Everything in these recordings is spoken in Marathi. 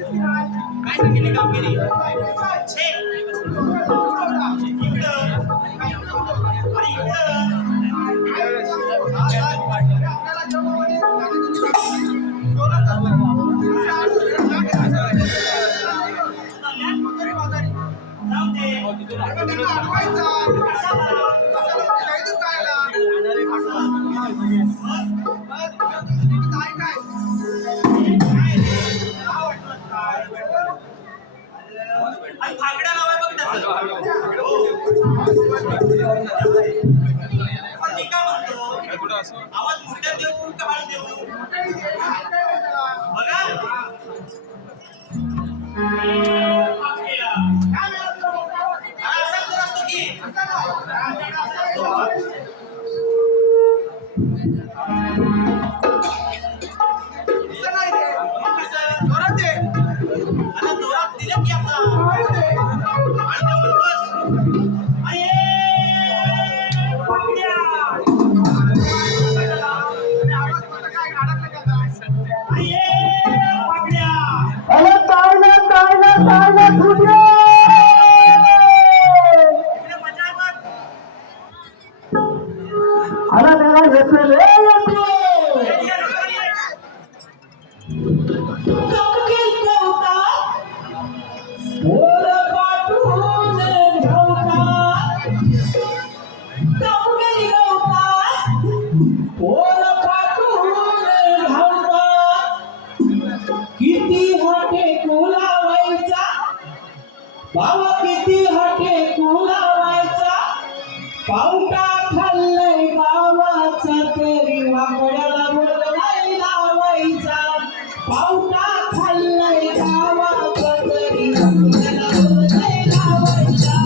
काय सांगितले कामगिरी छे इकडं आणि फाकड्या लावाय बघ त्याचं पण मी काय म्हणतो आवाज मोठ्यात देऊ का हळू देऊ बघा असा असतो की बाबा किती हटे कुलावायचा पावटा खाल्लंय गावाचा तरी वाकड्याला बोल नाही लावायचा पावटा खाल्लंय गावाचा तरी वाकड्याला बोल नाही लावायचा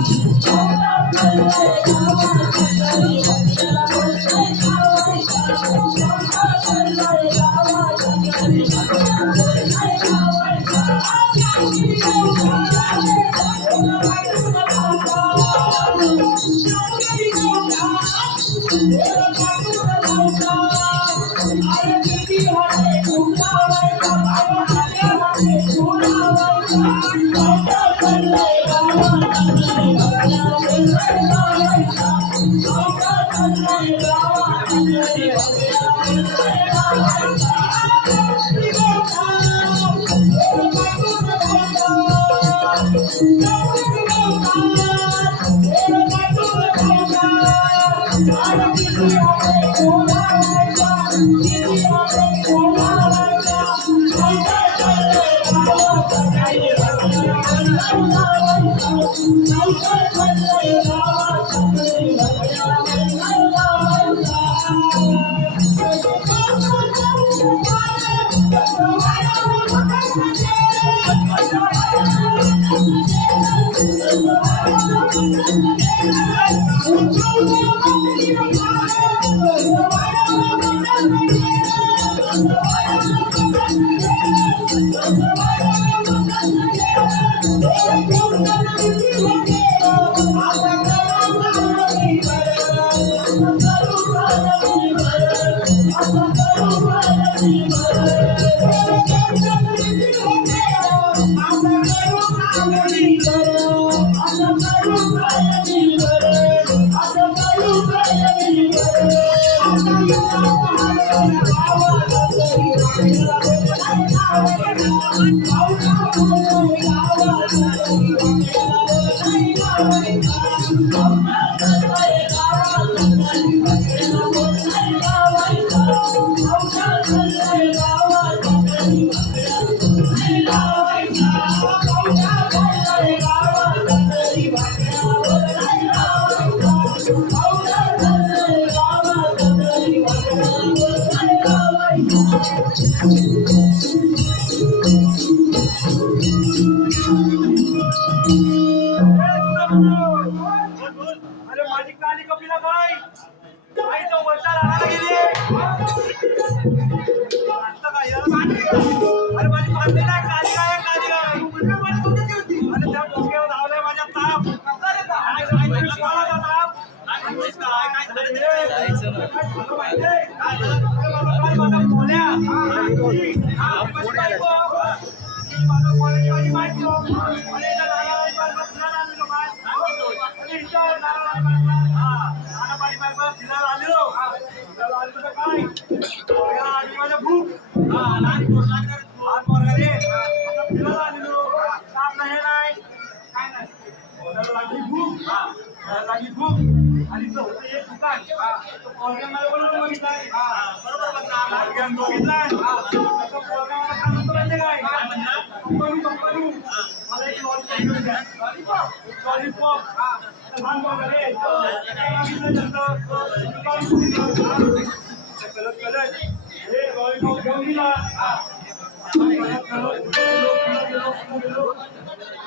पावटा खाल्लंय गावाचा तरी वाकड्याला बोल नाही लावायचा पावटा खाल्लंय गावाचा तरी वाकड्याला बोल नाही लावायचा काय आणि तो होतं एक दुकान मला बोलून बघितलाय बरोबर म्हणला. ऑर्गन बघितलाय त्याचा पोरगा मला काय म्हणतो माहितीये काय कंपनी मला एक लॉलीपॉप घेऊन द्या लॉलीपॉप लहान पोरगा रे कलर हे लॉलीपॉप घेऊन दिला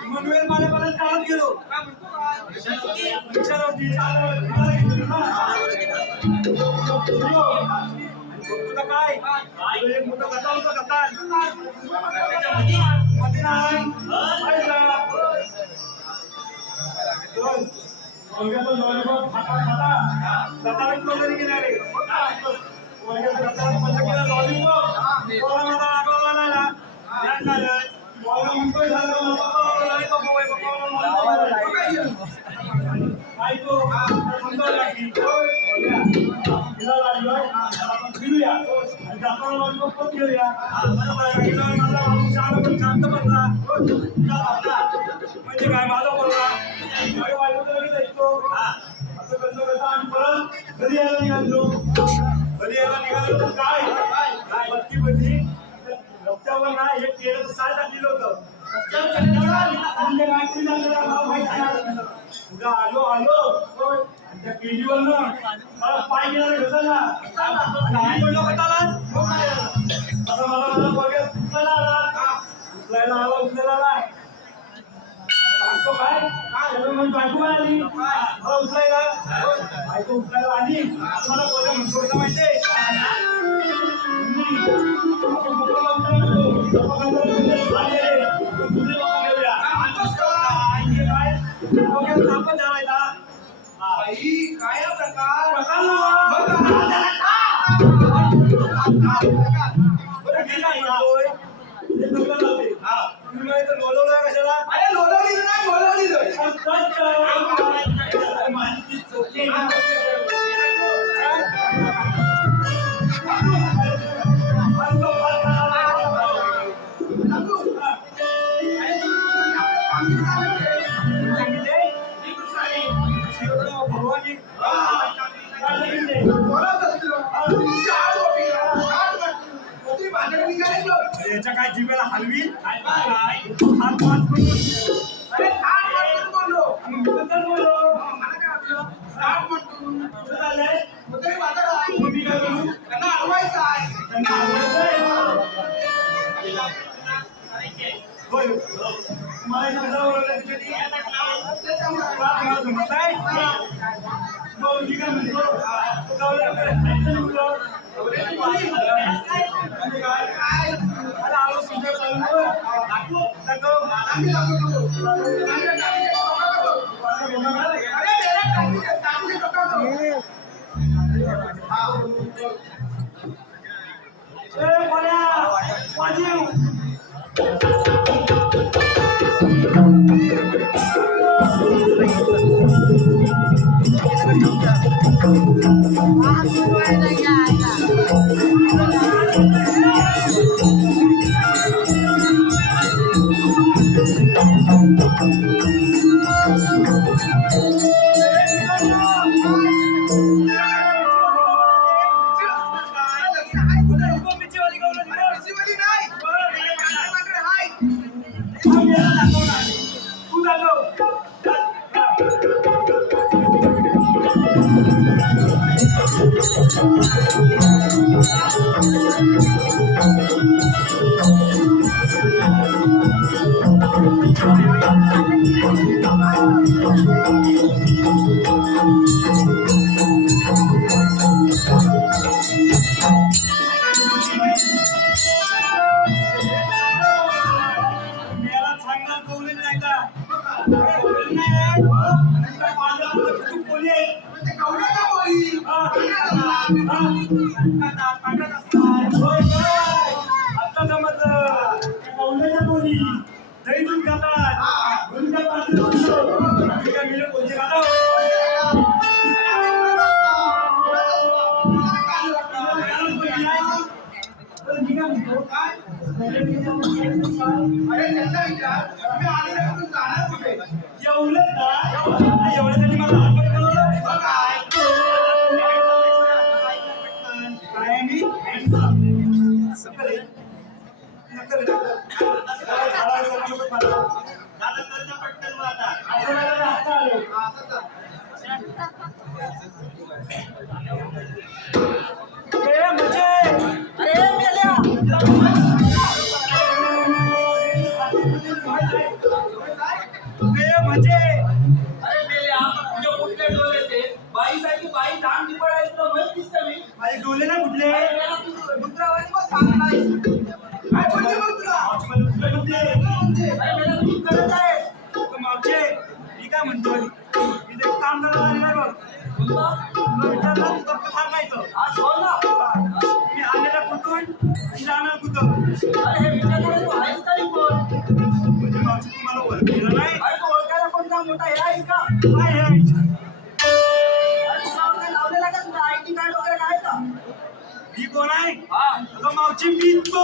मनवेल मला चालत गेलो रिक्षा होती काय एक मोठा कथा होता कथा मध्ये नाही लॉलीपॉप खाता खाता कथाच बंद केला रे लॉलीपॉप मला लागला मुंबई झालं म्हणजे काय माझा बोलला घरी यायला निघालो काय बत्ती बदली रस्त्यावर ना एक केळं साल टाकलेलं होतं आलो आलो त्या केजीवर मला पाय गेला घेतला उचलायला आला सांगतो काय बायको आली उचलायला बायको उचलायला आली मला बोलला म्हणतो का माहितीये काय प्रकार कशाला अरे लोलवली नाही बोलवली याच्या काय जीवेला हलवी हात पाच करून अरे थाट बोललो बोललो मला काय आपलं थाट म्हणतो कुठं चाललंय तरी माझा काय मी काय करू त्यांना अडवायचं आहे त्यांना आवडतंय होय मला सगळं ओरडलं कधी मला जमत आहे मग मी काय म्हणतो अरे आलो सुंदर आता समजलं दही दूध खातात कोणत्या पार्टी काय मिळेल कोणते खातात एवढ्यासाठी मला आठवण बोलवलं काय मी डोले ना कुठले मागचे मी काय म्हणतोय मी ते काम करायला नाही बघ तुला विचारलं तुझं सांगायचं मी आलेला कुठून आणि जाणार कुठं म्हणजे मागची तुम्हाला ओळखलेलं नाही काय आहे ही कोण आहे अगं मावची मीच तो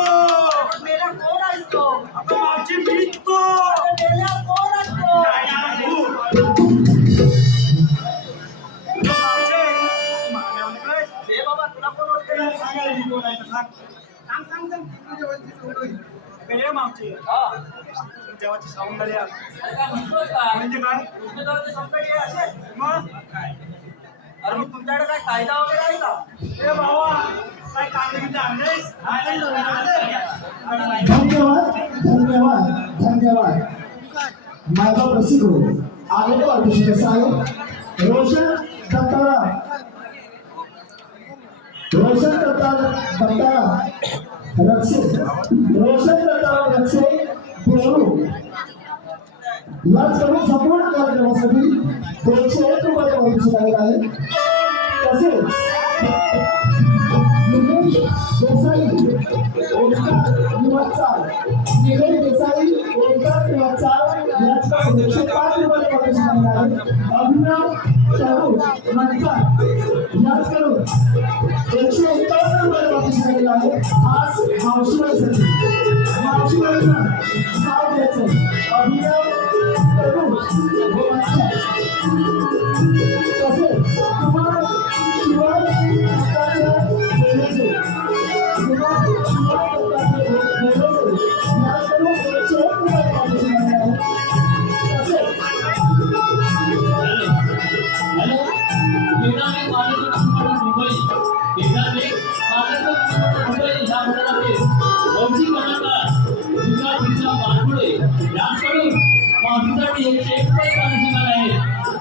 अगं मावची मीच तो मावची देवाची सौंदर्य म्हणजे काय मग अरे मग तुमच्याकडे काय कायदा वगैरे आहे का ए बाबा काय कागदी आणलेस धन्यवाद धन्यवाद धन्यवाद माझा प्रसिद्ध आलेलो अतिशय कसा आहे रोशन दत्तारा रक्षे रोशन दत्तारा रक्षे देऊ याच करून संपूर्ण कार्यक्रमासाठी 201 रुपये वाढीची आहे तसेच निलेश देसाई ओंकार निवाचार निलेश देसाई ओंकार निवाचार याचा 105 रुपये वाढीची आहे अभिनव शाहू मंथन याच करून 151 रुपये वाढीची आहे आज मावशीबाईंना नाव द्यायचं अभिनव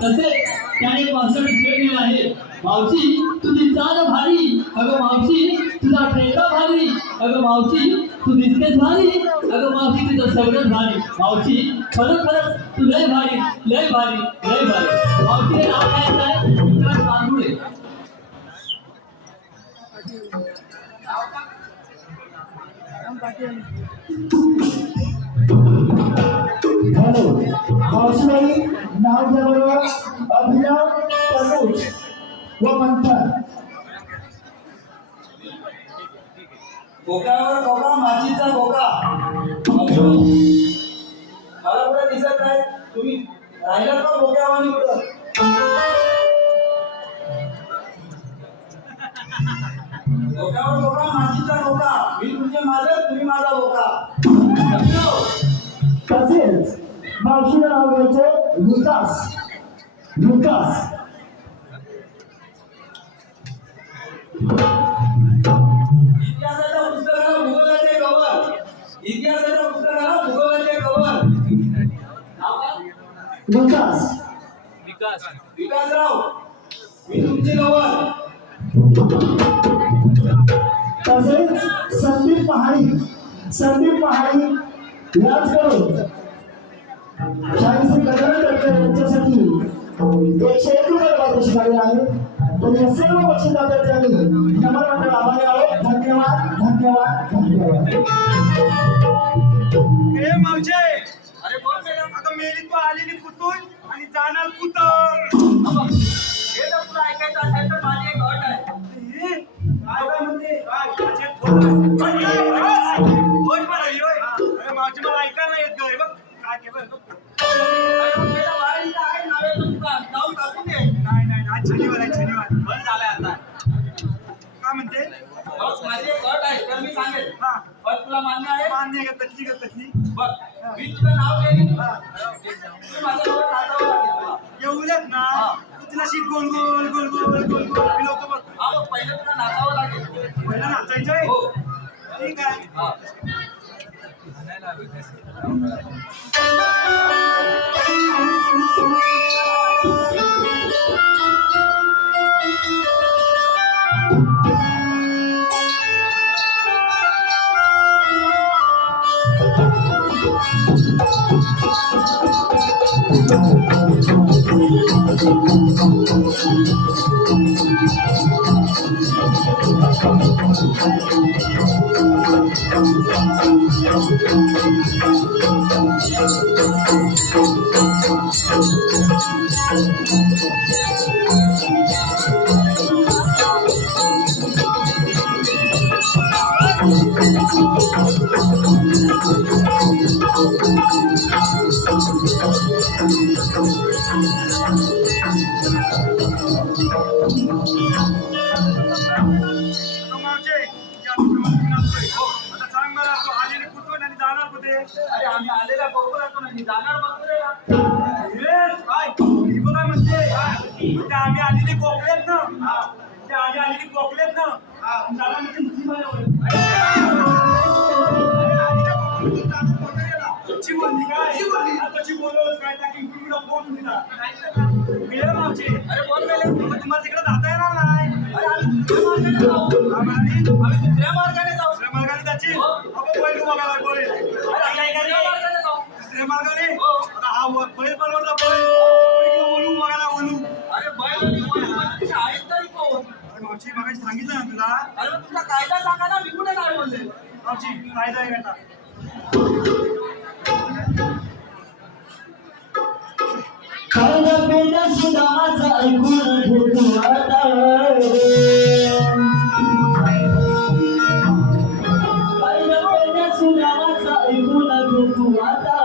तसेच त्याने मावशीला खेळ दिला आहे मावशी तुझी चाल भारी अगं मावशी तुझा ट्रेका भारी अगं मावशी तू दिसतेच भारी अगं मावशी तुझं सगळंच भारी मावशी खरंच तू लय भारी लय भारी लय भारी मावशीने नाव काय आहे विकास बांधुडे हॅलो मावशीबाई नाव घ्याबरोबर अभिनव तनुज व मंथन बोकावर बोका माचीचा बोका मला कुठे दिसत नाही तुम्ही राहिलात का बोक्यावानी कुठं बोकावर बोका माचीचा बोका मी तुमचे मालक तुम्ही माझा बोका तसेच मावशीला नाव घ्यायचे विकास विकास इतिहासाच्या पुस्तकाला भूगोलाचे कवर इतिहासाच्या पुस्तकाला भूगोलाचे कवर विकास विकासराव मी तुमचे कवर तसेच संदीप पहाडी याच करून 40 टक्के यांच्यासाठी 101 रुपये पारितोषिक आले आहे तर या सर्व बक्षीसदात्यांनी नमन मंडळ आभारी आहोत धन्यवाद धन्यवाद धन्यवाद ए मावचे मेली तू आलेली कुठून आणि जाणार कुठं? हे जर तुला ऐकायचं असेल तर माझी एक अट आहे. हे? काय म्हणते? माझे होय म्हणाली होय. अरे माझी मला ऐकायला येत गं. हे बघ काय केलं बघ. अरे मग गेल्या वारीला आहे नावेचं दुकान, जाऊन टाकून दे. नाही आज शनिवार आहे शनिवार बंद झालाय आता. काय म्हणते? बघ, माझी एक अट आहे तर मी सांगेल. हा अट तुला मान्य आहे? मान्य आहे का कसली बघ, मी तुझं नाव घेईन. तू माझ्यासोबत नाचावं लागेल तुला. एवढ्यात ना हा. तू तिला शीत गोल गोल गोल गोल गोल गोल फिरवतो बघ. हा, मग पहिलं तुला नाचावं लागेल. पहिला नाचायचंय हो. ठीक आहे. हा. मावशे, या प्रमाणे नाचतोय. आता सांग मला तू आलेली कुठून आणि जाणार कुठे? अरे आम्ही आलेल्या बरोबर नाही जाणार मथुरेला. काय ही बघा म्हणते म्हणजे आम्ही आलेली कोकल्यात ना म्हणजे आम्ही आलेली कोकल्यात ना जाणार म्हणजे हिची माया होय. हिची बोलली काय? कशी बोलवलं काय त्या इकडे फोन दिला मिळेल मावशी. अरे बोल मेले. मग तुम्हाला तिकडे जाता येणार नाही. अरे आम्ही दुसऱ्या मार्गाने जाऊ. हा म्हणाली आम्ही दुसऱ्या मार्गाने जाऊ. दुसऱ्या मार्गाने त्याची हो. आपण बैल बघायला बैल अरे आम्ही दुसऱ्या मार्गाने जाऊ. दुसऱ्या मार्गाने हो. आता हा बैल परवडला बैल इकडे ओलू बघायला ओलू. अरे बैल आणि बैल तुझ्या आहेत तरी कोण? अरे मावशी मगाशी सांगितलं ना तुला. अरे मग तुझा कायदा सांगा ना, मी कुठे काय बोलले? मावशी काय जाय आता खायला पेंडा सुदामाचा ऐकून घेतो आता खायला पेंडा सुदामाचा ऐकून घेतो आता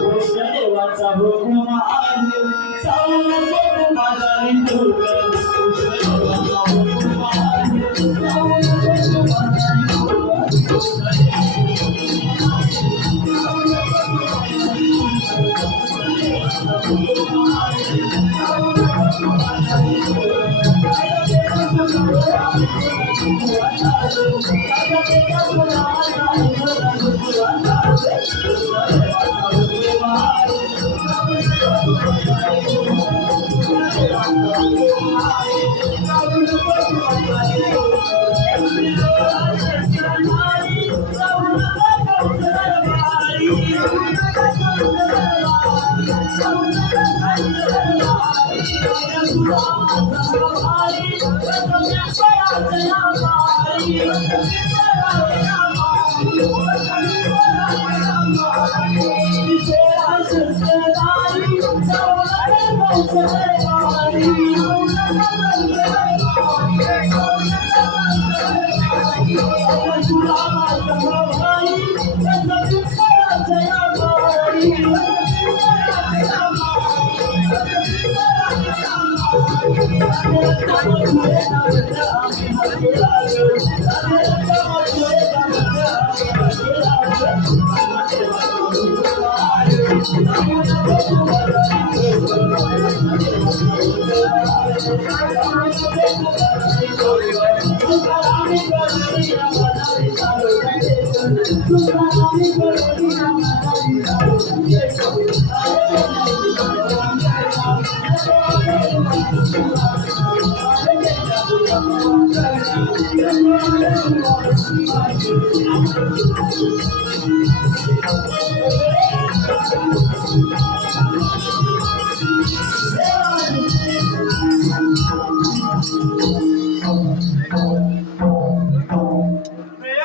कृष्ण देवाचा हुकूम आहे चालून देतो माझा विठू कृष्ण देवाचा हुकूम आहे चालून देतो माझा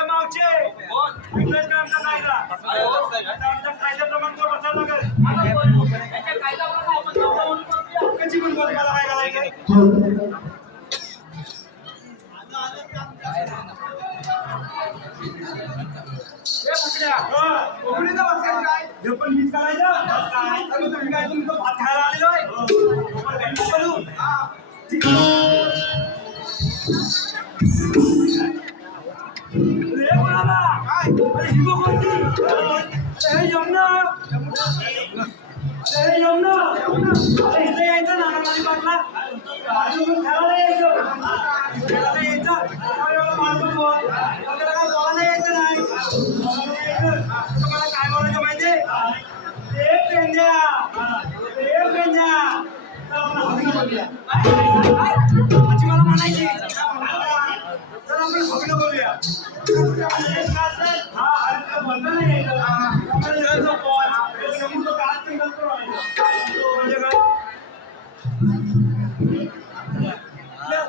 मावशे इकडे काय आमचा काय बसायचा. आता आमच्या कायद्याप्रमाणे तो बसायला लागेल. कशी पण बोल, मला काय करायचं? कोकणीचा बसायचं काय? हे पण मीच करायचं? काय? अरे तुम्ही काय तुमचं भात खायला आलेलो आहे? बोलू. ठीक आहे. अरे बोला काय? अरे ही बघ कोणती? अरे यमुना. अरे यमुना. अरे इथे यायचं ना नानाजी पाटला. अजून खेळायला यायचं. खेळायला यायचं. एवढं मारतो बोल. आपल्याला काय बोलायला यायचं नाही. तुम्हाला काय बोलायचं माहितीये? एक पेंड्या. एक पेंड्या. आजी मला म्हणायची. चला आपण भग्न बोलूया. हा अरे म्हणलं नाही समोर काय म्हणजे काय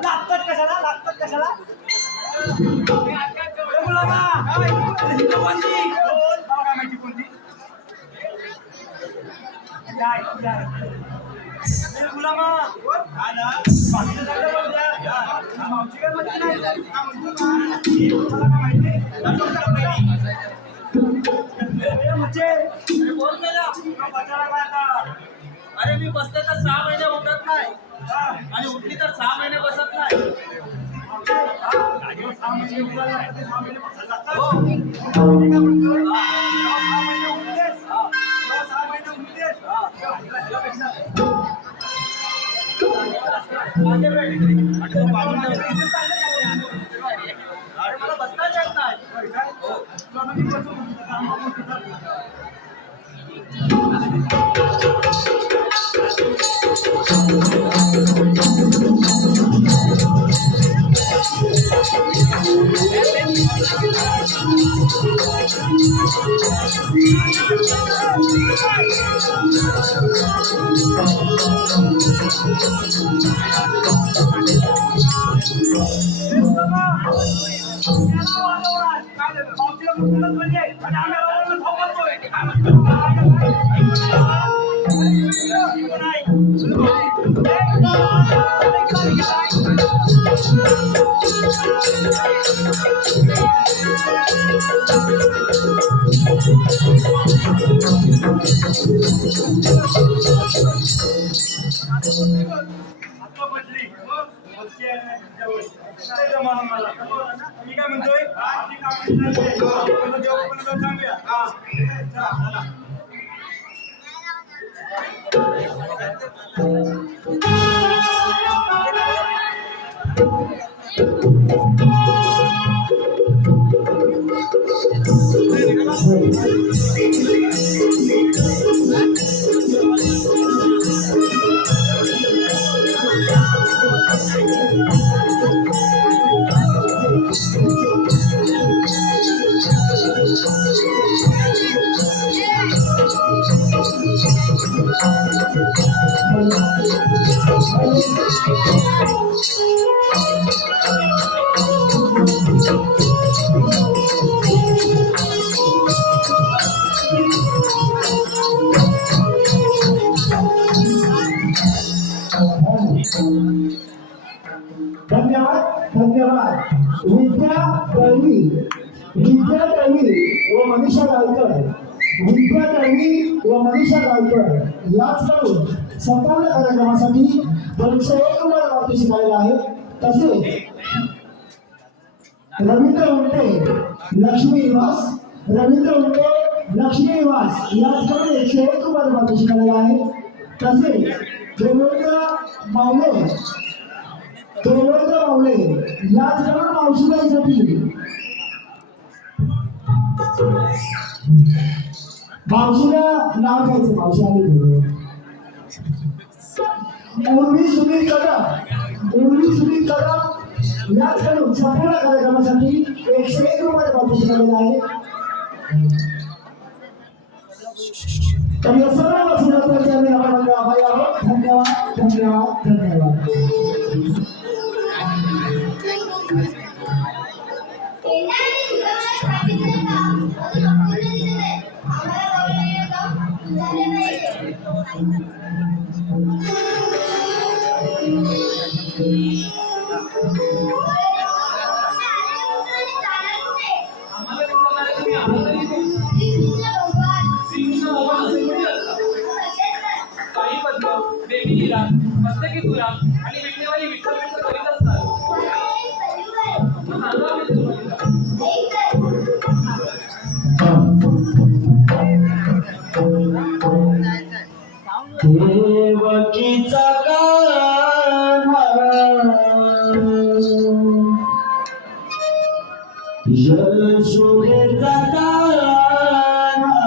लागतात कशाला लागतात कशाला बोला काय माहिती कोणती गुलामा मावशी काय माहिती नाही अरे मी बसले तर 6 महिने उठत नाही आणि उठली तर 6 महिने बसत नाही. मला बसताच येत नाही. मी काय म्हणतोय सांगूया धन्यवाद धन्यवाद. विद्या दळवी व मनीषा गायकर याच कडून संपूर्ण कार्यक्रमासाठी 201 मार्ती शिकायला आहे. तसेच रवींद्र उंटे लक्ष्मी निवास याचकडे 101 मार्ती शिकायला आहे. तसेच देवेंद्र मावले याचकडून मावशीबाईसाठी मावशीला नाव घ्यायचं. मावशी आली. उर्वी सुनील कदम याचकडून संपूर्ण कार्यक्रमासाठी 101 मार्ती शिकायला आहे. तर या सर्व बसण्यासाठी आम्ही आभारी आहोत. धन्यवाद धन्यवाद धन्यवाद. Thank you. आम्हाला विचारणार आहे तुम्ही आम्हाला तरी श्रीकृष्ण भगवान असे कुठे असतात काही पद्म देवी लीला मस्तकी तुरा आणि विठ्ठलवाली विठ्ठल विठ्ठल करीत असतात मग सांगा आम्ही तुम्हाला देवकीचा कान्हा यशोदेचा कान्हा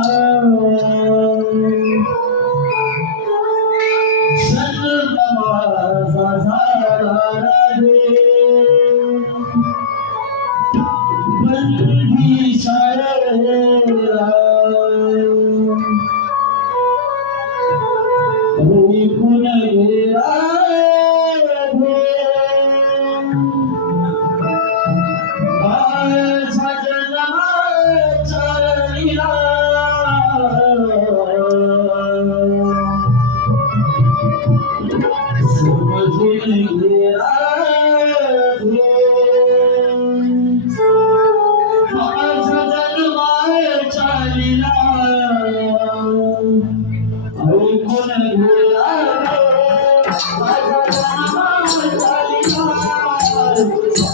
जन्म माझा झाला रे बंदी शाळेला ऐकून गेला माझ्या जन्माच्या लीला समजून गेला माझ्या जन्माच्या लीला ऐकून गेला माझ्या जन्माच्या लीला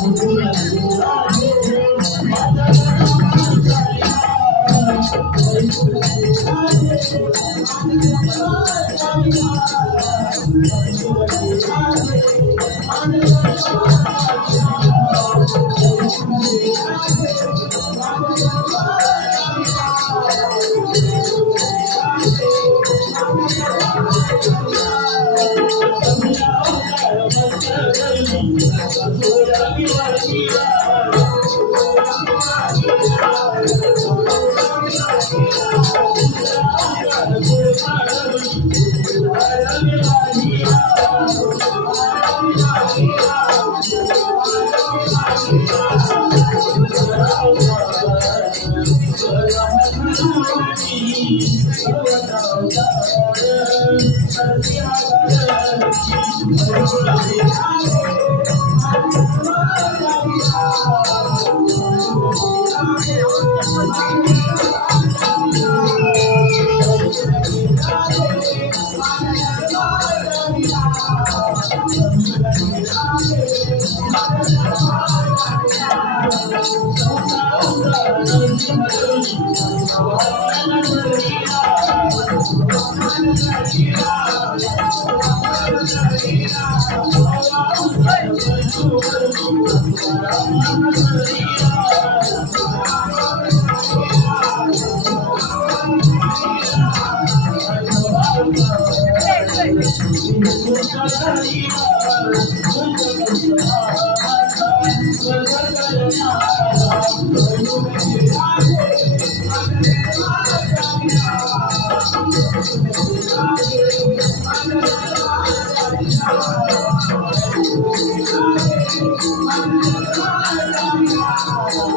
समजून गेला माझ्या जन्माच्या लीला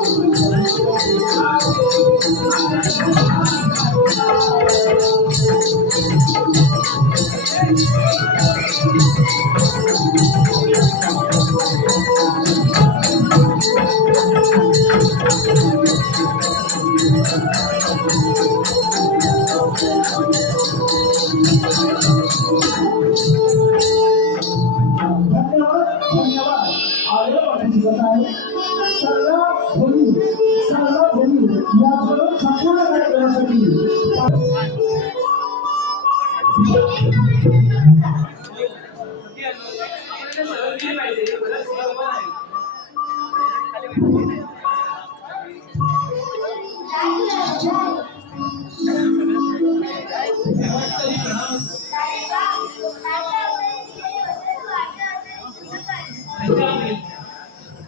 ऐकून गेला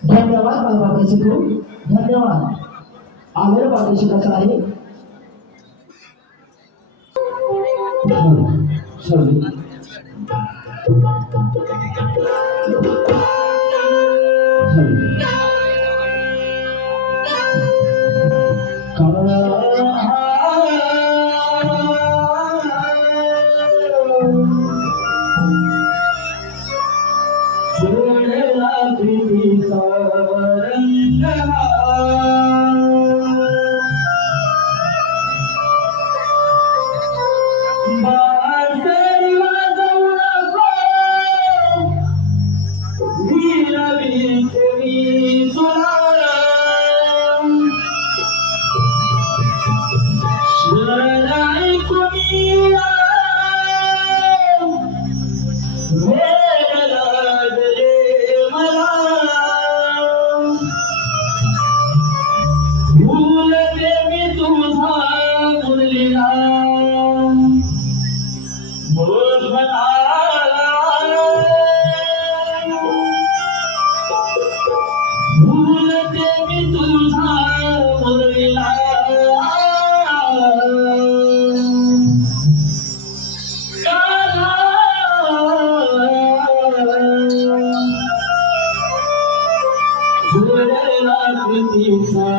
धन्यवाद बाबा शिकू धन्यवाद आलेलं बाबा शिकायचं आहे मुरलीला भूलते मी तुझा मुरलीला झुरलेला कृतीचा